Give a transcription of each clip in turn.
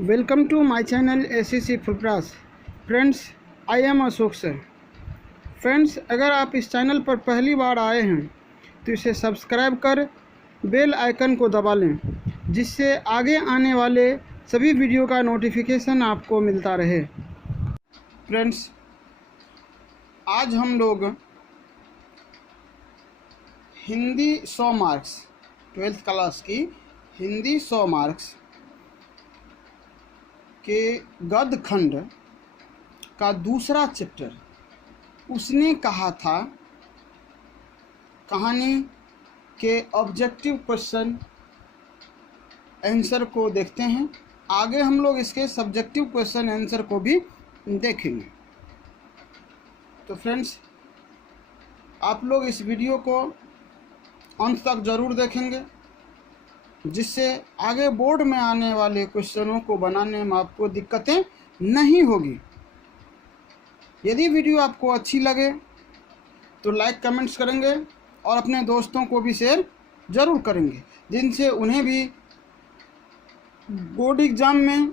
Welcome to my channel ACC Fulpras. Friends, I am Ashok sir. Friends, अगर आप इस channel पर पहली बार आए हैं तो इसे सब्सक्राइब कर बेल आइकन को दबा लें, जिससे आगे आने वाले सभी वीडियो का नोटिफिकेशन आपको मिलता रहे। फ्रेंड्स, आज हम लोग हिंदी 100 मार्क्स 12th क्लास की हिंदी 100 मार्क्स के गद्य खंड का दूसरा चैप्टर उसने कहा था कहानी के ऑब्जेक्टिव क्वेश्चन आंसर को देखते हैं। आगे हम लोग इसके सब्जेक्टिव क्वेश्चन आंसर को भी देखेंगे। तो फ्रेंड्स, आप लोग इस वीडियो को अंत तक ज़रूर देखेंगे, जिससे आगे बोर्ड में आने वाले क्वेश्चनों को बनाने में आपको दिक्कतें नहीं होगी। यदि वीडियो आपको अच्छी लगे तो लाइक कमेंट्स करेंगे और अपने दोस्तों को भी शेयर ज़रूर करेंगे, जिनसे उन्हें भी बोर्ड एग्ज़ाम में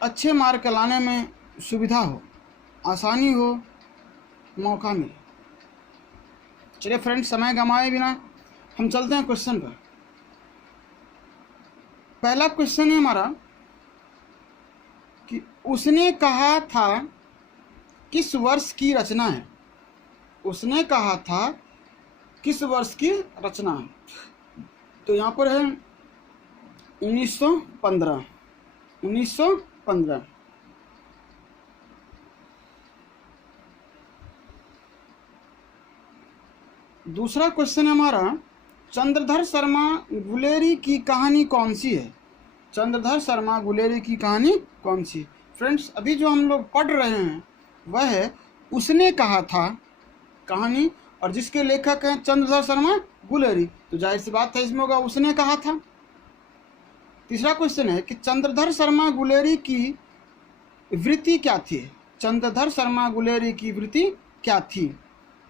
अच्छे मार्क लाने में सुविधा हो, आसानी हो, मौका मिले। चलिए फ्रेंड्स, समय गंवाए बिना हम चलते हैं क्वेश्चन पर। पहला क्वेश्चन है हमारा कि उसने कहा था किस वर्ष की रचना है। उसने कहा था किस वर्ष की रचना है। तो यहाँ पर है 1915। 1915। दूसरा क्वेश्चन है हमारा, चंद्रधर शर्मा गुलेरी की कहानी कौन सी है। चंद्रधर शर्मा गुलेरी की कहानी कौन सी है। फ्रेंड्स, अभी जो हम लोग पढ़ रहे हैं वह है उसने कहा था कहानी, और जिसके लेखक हैं चंद्रधर शर्मा गुलेरी, तो जाहिर सी बात है इसमें होगा उसने कहा था। तीसरा क्वेश्चन है कि चंद्रधर शर्मा गुलेरी की वृत्ति क्या थी। चंद्रधर शर्मा गुलेरी की वृत्ति क्या थी।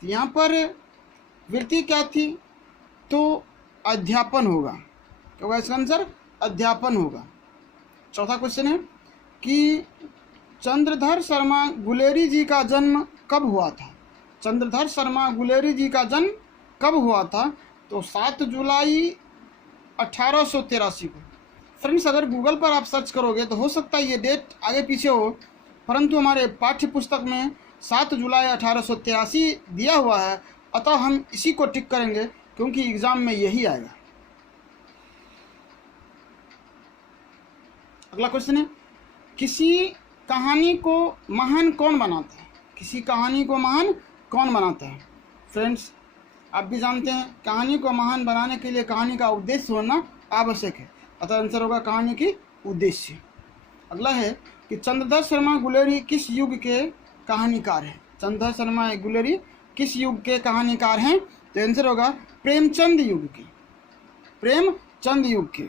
यहाँ पर वृत्ति क्या थी तो अध्यापन होगा। क्या होगा इसका आंसर? अध्यापन होगा। चौथा क्वेश्चन है कि चंद्रधर शर्मा गुलेरी जी का जन्म कब हुआ था। चंद्रधर शर्मा गुलेरी जी का जन्म कब हुआ था। तो 7 जुलाई 1883 को। फ्रेंड्स, अगर गूगल पर आप सर्च करोगे तो हो सकता है ये डेट आगे पीछे हो, परंतु हमारे पाठ्य पुस्तक में 7 जुलाई 1883 दिया हुआ है, अतः हम इसी को टिक करेंगे क्योंकि एग्जाम में यही आएगा। अगला क्वेश्चन है, किसी कहानी को महान कौन बनाता है। किसी कहानी को महान कौन बनाता है। फ्रेंड्स, आप भी जानते हैं कहानी को महान बनाने के लिए कहानी का उद्देश्य होना आवश्यक है, अतः आंसर होगा कहानी की उद्देश्य। अगला है कि चंद्रधर शर्मा गुलेरी किस युग के कहानीकार हैं। चंद्रधर शर्मा गुलेरी किस युग के कहानीकार हैं। तो आंसर होगा प्रेमचंद युग के। प्रेमचंद युग के।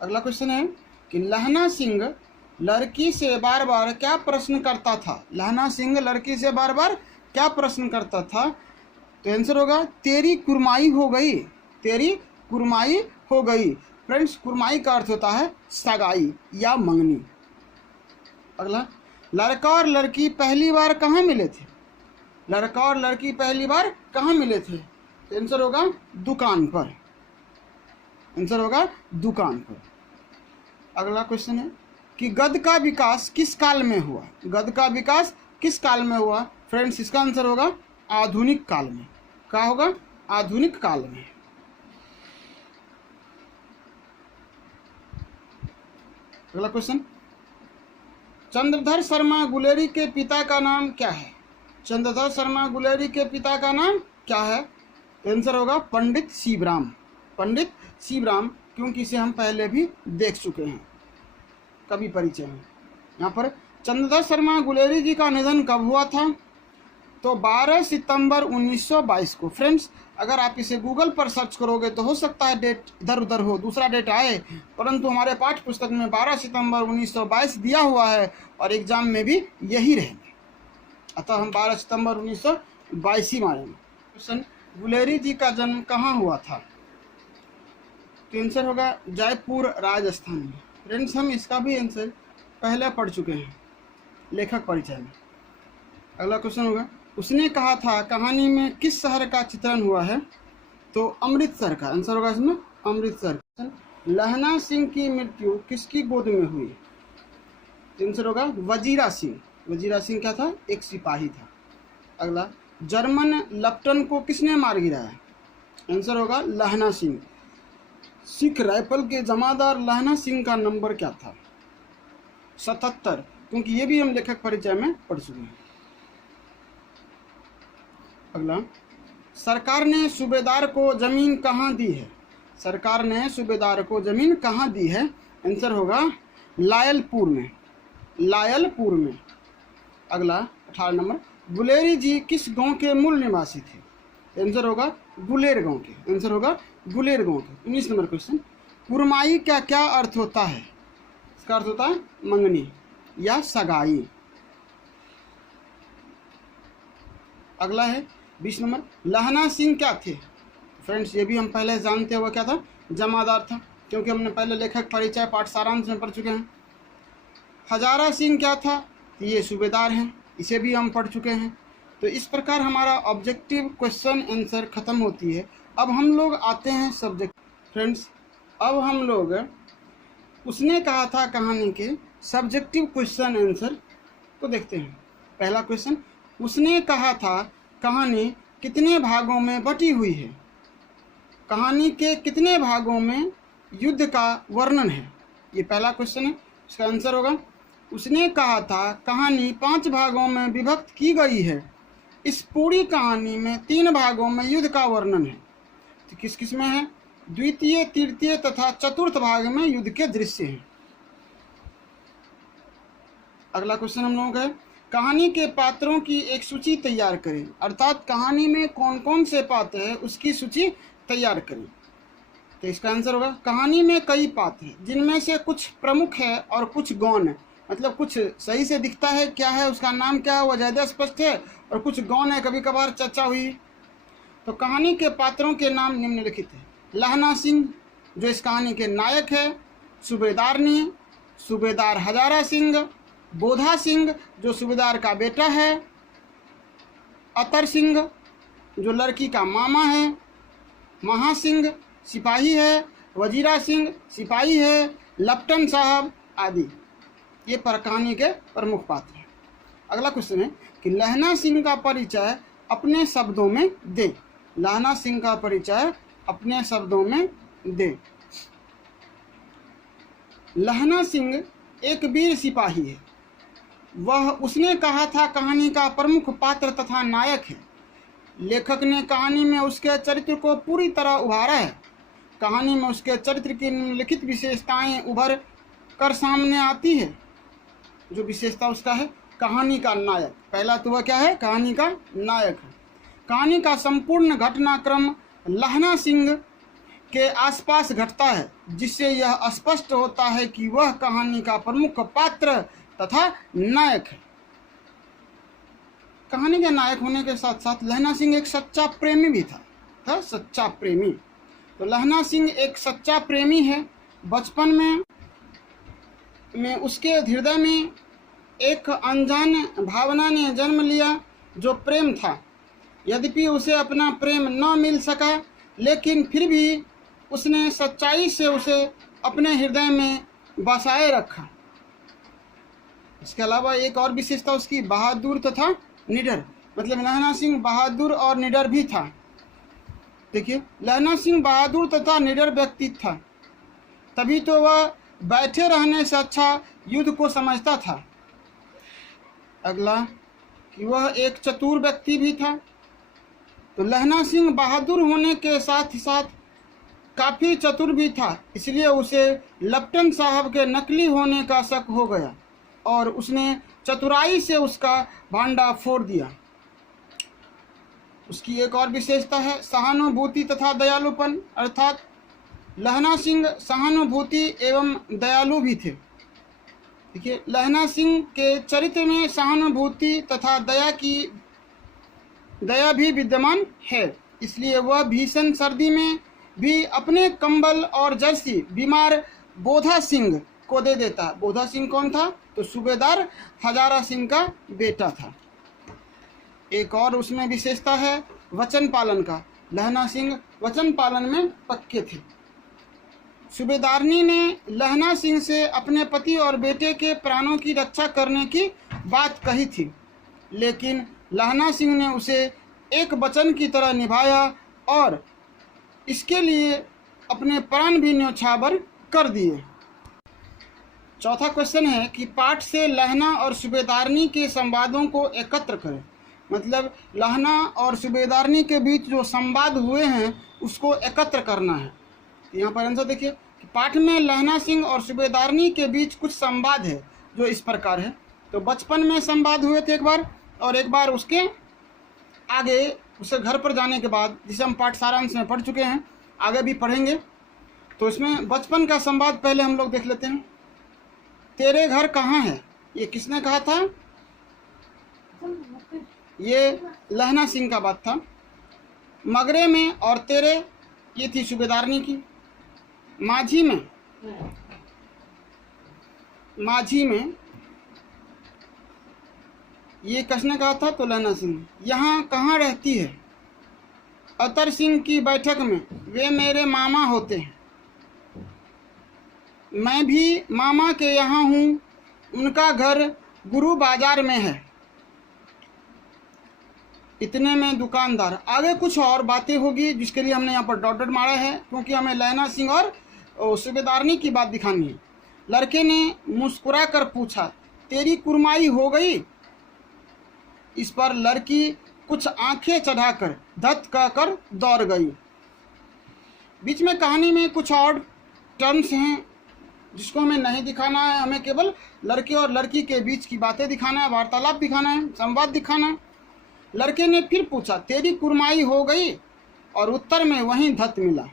अगला क्वेश्चन है कि लहना सिंह लड़की से बार बार क्या प्रश्न करता था। लहना सिंह लड़की से बार बार क्या प्रश्न करता था। तो आंसर होगा तेरी कुरमाई हो गई। तेरी कुरमाई हो गई। फ्रेंड्स, कुरमाई का अर्थ होता है सगाई या मंगनी। अगला, लड़का और लड़की पहली बार कहाँ मिले थे। लड़का और लड़की पहली बार कहाँ मिले थे। तो आंसर होगा दुकान पर। आंसर होगा दुकान पर। अगला क्वेश्चन है कि गद्य का विकास किस काल में हुआ। गद्य का विकास किस काल में हुआ। फ्रेंड्स, इसका आंसर होगा आधुनिक काल में। क्या होगा? आधुनिक काल में। अगला क्वेश्चन, चंद्रधर शर्मा गुलेरी के पिता का नाम क्या है। चंद्रधर शर्मा गुलेरी के पिता का नाम क्या है। आंसर होगा पंडित शिवराम। पंडित शिवराम, क्योंकि इसे हम पहले भी देख चुके हैं कभी परिचय में। यहाँ पर चंद्रधर शर्मा गुलेरी जी का निधन कब हुआ था। तो 12 सितंबर 1922 को। फ्रेंड्स, अगर आप इसे गूगल पर सर्च करोगे तो हो सकता है डेट इधर उधर हो, दूसरा डेट आए, परंतु हमारे पाठ्य पुस्तक में 12 सितंबर 1922 दिया हुआ है और एग्जाम में भी यही रहेंगे, अतः हम 12 सितंबर 1922 ही मारेंगे। क्वेश्चन, गुलेरी जी का जन्म कहाँ हुआ था। तो आंसर होगा जयपुर राजस्थान में। फ्रेंड्स हम इसका भी आंसर पहले पढ़ चुके हैं लेखक परिचय में। अगला क्वेश्चन होगा, उसने कहा था कहानी में किस शहर का चित्रण हुआ है? तो अमृतसर का आंसर होगा इसमें अमृतसर। लहना सिंह की मृत्यु किसकी गोद में हुई? आंसर होगा वजीरा सिंह। वजीरा सिंह क्या था? एक सिपाही था। अगला, जर्मन लेफ्टिनेंट को किसने मार गिराया? आंसर होगा लहना सिंह। सिख राइफल के जमादार लहना सिंह का नंबर क्या था? 77, क्योंकि ये भी हम लेखक परिचय में पढ़ चुके हैं। अगला, सरकार ने सूबेदार को जमीन कहाँ दी है? सरकार ने सूबेदार को जमीन कहाँ दी है? आंसर होगा लायलपुर में। लायलपुर में। अगला 18 नंबर, गुलेरी जी किस गांव के मूल निवासी थे? आंसर होगा गुलेर गांव के। आंसर होगा गुलेर गांव के। 19 नंबर क्वेश्चन, कुरमाई का क्या अर्थ होता है? इसका अर्थ होता है मंगनी या सगाई। अगला है 20 नंबर, लहना सिंह क्या थे? फ्रेंड्स ये भी हम पहले जानते हैं, वो क्या था? जमादार था, क्योंकि हमने पहले लेखक परिचय पाठ सारांश में पढ़ चुके हैं। हजारा सिंह क्या था? ये सूबेदार हैं, इसे भी हम पढ़ चुके हैं। तो इस प्रकार हमारा ऑब्जेक्टिव क्वेश्चन आंसर खत्म होती है। अब हम लोग आते हैं सब्जेक्ट। फ्रेंड्स अब हम लोग उसने कहा था कहानी के सब्जेक्टिव क्वेश्चन आंसर को देखते हैं। पहला क्वेश्चन, उसने कहा था कहानी कितने भागों में बटी हुई है? कहानी के कितने भागों में युद्ध का वर्णन है? ये पहला क्वेश्चन है। इसका आंसर होगा, उसने कहा था कहानी 5 भागों में विभक्त की गई है। इस पूरी कहानी में 3 भागों में युद्ध का वर्णन है। तो किस किस में है? द्वितीय, तृतीय तथा चतुर्थ भाग में युद्ध के दृश्य हैं। अगला क्वेश्चन हम लोगों का है, कहानी के पात्रों की एक सूची तैयार करें। अर्थात कहानी में कौन कौन से पात्र हैं उसकी सूची तैयार करें। तो इसका आंसर होगा, कहानी में कई पात्र हैं जिनमें से कुछ प्रमुख है और कुछ गौण है। मतलब कुछ सही से दिखता है क्या है, उसका नाम क्या है, वह ज़्यादा स्पष्ट है, और कुछ गौण है, कभी कभार चर्चा हुई। तो कहानी के पात्रों के नाम निम्नलिखित है। लहना सिंह जो इस कहानी के नायक है, सूबेदारनी, सूबेदार हजारा सिंह, बोधा सिंह जो सूबेदार का बेटा है, अतर सिंह जो लड़की का मामा है, महा सिंह सिपाही है, वजीरा सिंह सिपाही है, लेफ्टिनेंट साहब आदि। ये कहानी के प्रमुख पात्र हैं। अगला क्वेश्चन है कि लहना सिंह का परिचय अपने शब्दों में दे। लहना सिंह का परिचय अपने शब्दों में दे। लहना सिंह एक वीर सिपाही है। वह उसने कहा था कहानी का प्रमुख पात्र तथा नायक है। लेखक ने कहानी में उसके चरित्र को पूरी तरह उभारा है। कहानी में उसके चरित्र की निम्नलिखित विशेषताएं उभर कर सामने आती है। जो विशेषता उसका है, कहानी का नायक। पहला तो वह क्या है? कहानी का नायक है। कहानी का संपूर्ण घटनाक्रम लहना सिंह के आसपास घटता है, जिससे यह स्पष्ट होता है कि वह कहानी का प्रमुख पात्र तथा नायक है। कहानी के नायक होने के साथ साथ लहना सिंह एक सच्चा प्रेमी भी था सच्चा प्रेमी। तो लहना सिंह एक सच्चा प्रेमी है। बचपन में उसके हृदय में एक अनजान भावना ने जन्म लिया जो प्रेम था। यद्यपि उसे अपना प्रेम न मिल सका, लेकिन फिर भी उसने सच्चाई से उसे अपने हृदय में बसाए रखा। इसके अलावा एक और विशेषता उसकी बहादुर तथा निडर। मतलब लहना सिंह बहादुर और निडर भी था। देखिए, लहना सिंह बहादुर तथा निडर व्यक्ति था, तभी तो वह बैठे रहने से अच्छा युद्ध को समझता था। अगला कि वह एक चतुर व्यक्ति भी था। तो लहना सिंह बहादुर होने के साथ ही साथ काफ़ी चतुर भी था, इसलिए उसे लेफ्टिनेंट साहब के नकली होने का शक हो गया और उसने चतुराई से उसका भांडा फोड़ दिया। उसकी एक और विशेषता है सहानुभूति तथा दयालुपन। अर्थात लहना सिंह सहानुभूति एवं दयालु भी थे। देखिए, लहना सिंह के चरित्र में सहानुभूति तथा दया भी विद्यमान है। इसलिए वह भीषण सर्दी में भी अपने कंबल और जर्सी बीमार बोधा सिंह को दे देता है। बोधा सिंह कौन था? तो सूबेदार हजारा सिंह का बेटा था। एक और उसमें विशेषता है वचन पालन का। लहना सिंह वचन पालन में पक्के थे। सूबेदारनी ने लहना सिंह से अपने पति और बेटे के प्राणों की रक्षा करने की बात कही थी, लेकिन लहना सिंह ने उसे एक वचन की तरह निभाया और इसके लिए अपने प्राण भी न्यौछावर कर दिए। चौथा क्वेश्चन है कि पाठ से लहना और सूबेदारनी के संवादों को एकत्र करें। मतलब लहना और सूबेदारनी के बीच जो संवाद हुए हैं उसको एकत्र करना है। यहाँ पर आंसर देखिए कि पाठ में लहना सिंह और सूबेदारनी के बीच कुछ संवाद है जो इस प्रकार है। तो बचपन में संवाद हुए थे एक बार, और एक बार उसके आगे उसे घर पर जाने के बाद, जिसे हम पाठ सारांश में पढ़ चुके हैं, आगे भी पढ़ेंगे। तो इसमें बचपन का संवाद पहले हम लोग देख लेते हैं। तेरे घर कहाँ है, ये किसने कहा था? ये लहना सिंह का बात था। मगरे में और तेरे, ये थी सूबेदारनी की। माझी में ये किसने कहा था? तो लहना सिंह। यहाँ कहाँ रहती है? अतर सिंह की बैठक में, वे मेरे मामा होते हैं। मैं भी मामा के यहाँ हूँ, उनका घर गुरु बाजार में है। इतने में दुकानदार। आगे कुछ और बातें होगी जिसके लिए हमने यहाँ पर डॉट डॉट मारा है, क्योंकि हमें लहना सिंह और सूबेदारनी की बात दिखानी है। लड़के ने मुस्कुरा कर पूछा, तेरी कुरमाई हो गई? इस पर लड़की कुछ आंखें चढ़ाकर धत कहकर दौड़ गई। बीच में कहानी में कुछ और टर्म्स हैं जिसको हमें नहीं दिखाना है। हमें केवल लड़के और लड़की के बीच की बातें दिखाना है, वार्तालाप दिखाना है, संवाद दिखाना है। लड़के ने फिर पूछा, तेरी कुरमाई हो गई? और उत्तर में वहीं धत मिला।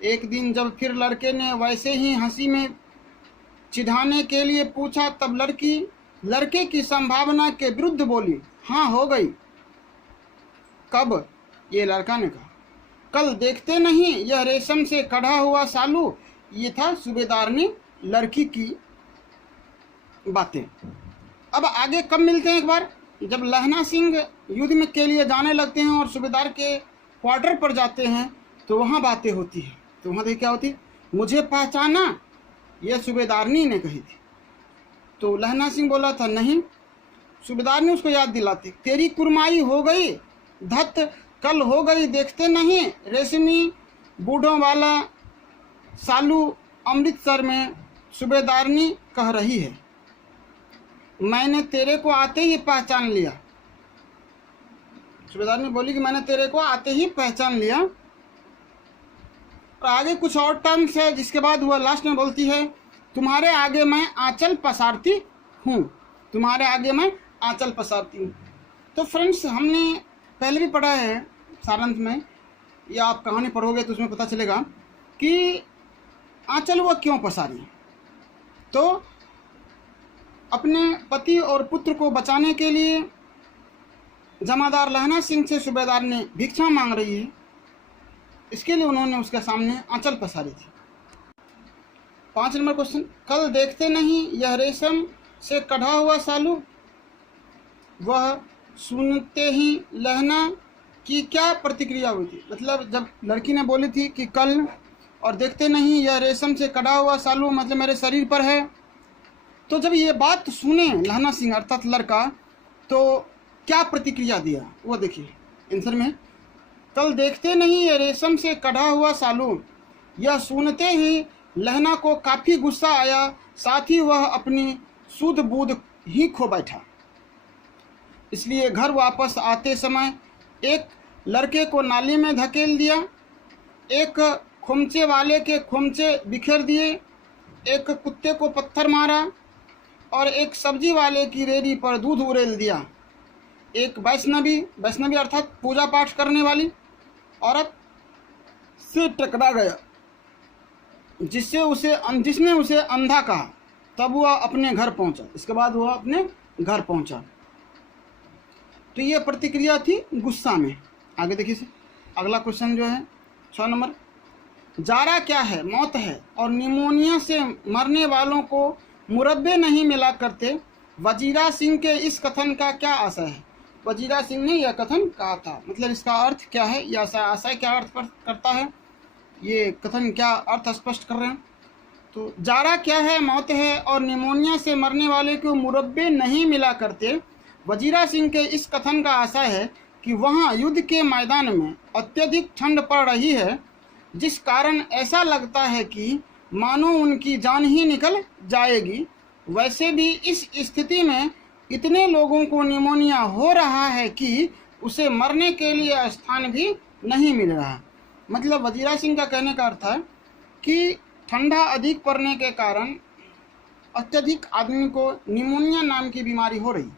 एक दिन जब फिर लड़के ने वैसे ही हंसी में चिढ़ाने के लिए पूछा, तब लड़की लड़के की संभावना के विरुद्ध बोली, हाँ हो गई। कब? ये लड़का ने कहा। कल देखते नहीं यह रेशम से कढ़ा हुआ सालू। ये था सूबेदारनी लड़की की बातें। अब आगे कब मिलते हैं? एक बार जब लहना सिंह युद्ध में के लिए जाने लगते हैं और सूबेदार के क्वार्टर पर जाते हैं, तो वहाँ बातें होती है। तो वहाँ देखिए क्या होती, मुझे पहचाना? यह सूबेदारनी ने कही थी। तो लहना सिंह बोला था नहीं। सूबेदारनी उसको याद दिलाती, तेरी कुरमाई हो गई? धत कल हो गई, देखते नहीं रेशमी बूढ़ों वाला सालू अमृतसर में। सूबेदारनी कह रही है, मैंने तेरे को आते ही पहचान लिया। सूबेदारनी बोली कि मैंने तेरे को आते ही पहचान लिया। और आगे कुछ और टर्म्स है, जिसके बाद वह लास्ट में बोलती है, तुम्हारे आगे मैं आंचल पसारती हूँ। तुम्हारे आगे मैं आंचल पसारती हूँ। तो फ्रेंड्स, हमने पहले भी पढ़ा है सारांश में, या आप कहानी पढ़ोगे तो उसमें पता चलेगा कि आंचल वह क्यों पसारी। तो अपने पति और पुत्र को बचाने के लिए जमादार लहना सिंह से सूबेदार ने भिक्षा मांग रही है, इसके लिए उन्होंने उसके सामने आंचल पसारी थी। 5 नंबर क्वेश्चन, कल देखते नहीं यह रेशम से कढ़ा हुआ सालू। वह सुनते ही लहना की क्या प्रतिक्रिया हुई थी? मतलब जब लड़की ने बोली थी कि कल, और देखते नहीं यह रेशम से कढ़ा हुआ सालू, मतलब मेरे शरीर पर है। तो जब ये बात सुने लहना सिंह अर्थात लड़का, तो क्या प्रतिक्रिया दिया वो देखिए आंसर में। कल देखते नहीं ये रेशम से कढ़ा हुआ सालू। यह सुनते ही लहना को काफ़ी गुस्सा आया, साथ ही वह अपनी सुध बुध ही खो बैठा। इसलिए घर वापस आते समय एक लड़के को नाली में धकेल दिया, एक खोमचे वाले के खोमचे बिखेर दिए, एक कुत्ते को पत्थर मारा और एक सब्जी वाले की रेहड़ी पर दूध उड़ेल दिया। एक वैष्णवी अर्थात पूजा पाठ करने वाली औरत से टकरा गया, जिसने उसे अंधा कहा। तब वह अपने घर पहुंचा। इसके बाद वह अपने घर पहुंचा। तो ये प्रतिक्रिया थी गुस्सा में। आगे देखिए से अगला क्वेश्चन जो है 6 नंबर, जारा क्या है? मौत है। और निमोनिया से मरने वालों को मुरब्बे नहीं मिला करते। वजीरा सिंह के इस कथन का क्या आशय है? वजीरा सिंह ने यह कथन कहा था, मतलब इसका अर्थ क्या है, यह आशय क्या अर्थ करता है, ये कथन क्या अर्थ स्पष्ट कर रहे हैं। तो जारा क्या है? मौत है। और निमोनिया से मरने वाले को मुरब्बे नहीं मिला करते। वजीरा सिंह के इस कथन का आशय है कि वहाँ युद्ध के मैदान में अत्यधिक ठंड पड़ रही है, जिस कारण ऐसा लगता है कि मानो उनकी जान ही निकल जाएगी। वैसे भी इस स्थिति में इतने लोगों को निमोनिया हो रहा है कि उसे मरने के लिए स्थान भी नहीं मिल रहा। मतलब वजीरा सिंह का कहने का अर्थ है कि ठंडा अधिक पड़ने के कारण अत्यधिक आदमी को निमोनिया नाम की बीमारी हो रही,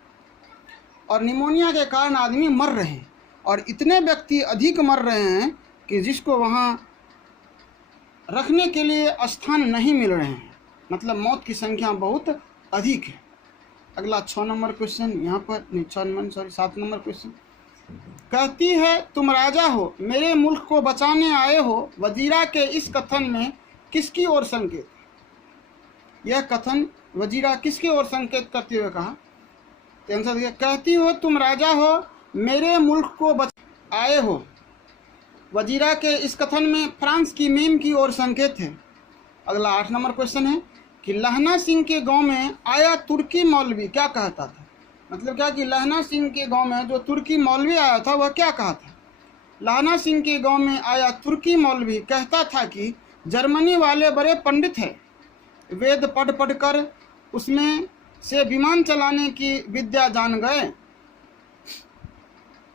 और निमोनिया के कारण आदमी मर रहे हैं, और इतने व्यक्ति अधिक मर रहे हैं कि जिसको वहाँ रखने के लिए स्थान नहीं मिल रहे हैं। मतलब मौत की संख्या बहुत अधिक है। अगला 6 नंबर क्वेश्चन यहाँ पर नहीं, 7 नंबर क्वेश्चन कहती है, तुम राजा हो, मेरे मुल्क को बचाने आए हो। वजीरा के इस कथन में किसकी ओर संकेत? यह कथन वजीरा किसकी ओर संकेत करते हुए कहा? तो आंसर दिया, कहती हो तुम राजा हो, मेरे मुल्क को आए हो। वजीरा के इस कथन में फ्रांस की मीम की ओर संकेत है। अगला 8 नंबर क्वेश्चन है कि लहना सिंह के गांव में आया तुर्की मौलवी क्या कहता था? मतलब क्या कि लहना सिंह के गांव में जो तुर्की मौलवी आया था वह क्या कहा था? लहना सिंह के गांव में आया तुर्की मौलवी कहता था कि जर्मनी वाले बड़े पंडित हैं, वेद पढ़ पढ़ कर उसमें से विमान चलाने की विद्या जान गए,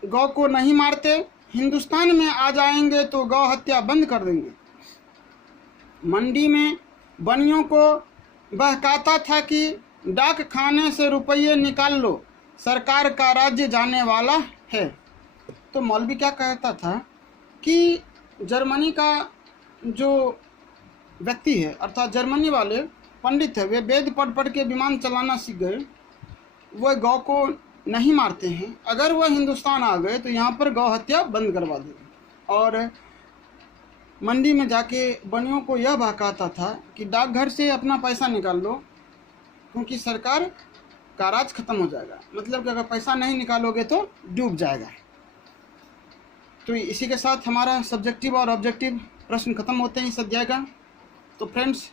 गौ को नहीं मारते, हिंदुस्तान में आ जाएंगे तो गौ हत्या बंद कर देंगे। मंडी में बनियों को बहकाता था कि डाक खाने से रुपये निकाल लो, सरकार का राज्य जाने वाला है। तो मौलवी क्या कहता था कि जर्मनी का जो व्यक्ति है, अर्थात जर्मनी वाले पंडित है, वे वेद पढ़ पढ़ के विमान चलाना सीख गए, वह गौ को नहीं मारते हैं, अगर वह हिंदुस्तान आ गए तो यहाँ पर गौ हत्या बंद करवा देंगे। और मंडी में जाके बनियों को यह बहकाता था कि डाकघर से अपना पैसा निकाल लो, क्योंकि सरकार का राज खत्म हो जाएगा। मतलब कि अगर पैसा नहीं निकालोगे तो डूब जाएगा। तो इसी के साथ हमारा सब्जेक्टिव और ऑब्जेक्टिव प्रश्न खत्म होते हैं इस अध्याय का। तो फ्रेंड्स,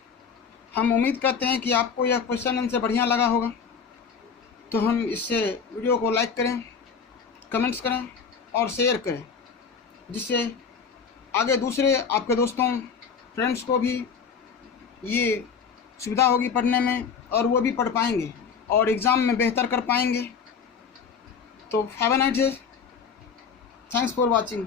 हम उम्मीद करते हैं कि आपको यह क्वेश्चन आंसर बढ़िया लगा होगा। तो हम इससे वीडियो को लाइक करें, कमेंट्स करें और शेयर करें, जिससे आगे दूसरे आपके दोस्तों फ्रेंड्स को भी ये सुविधा होगी पढ़ने में, और वो भी पढ़ पाएंगे और एग्ज़ाम में बेहतर कर पाएंगे। तो have a nice day, thanks for watching.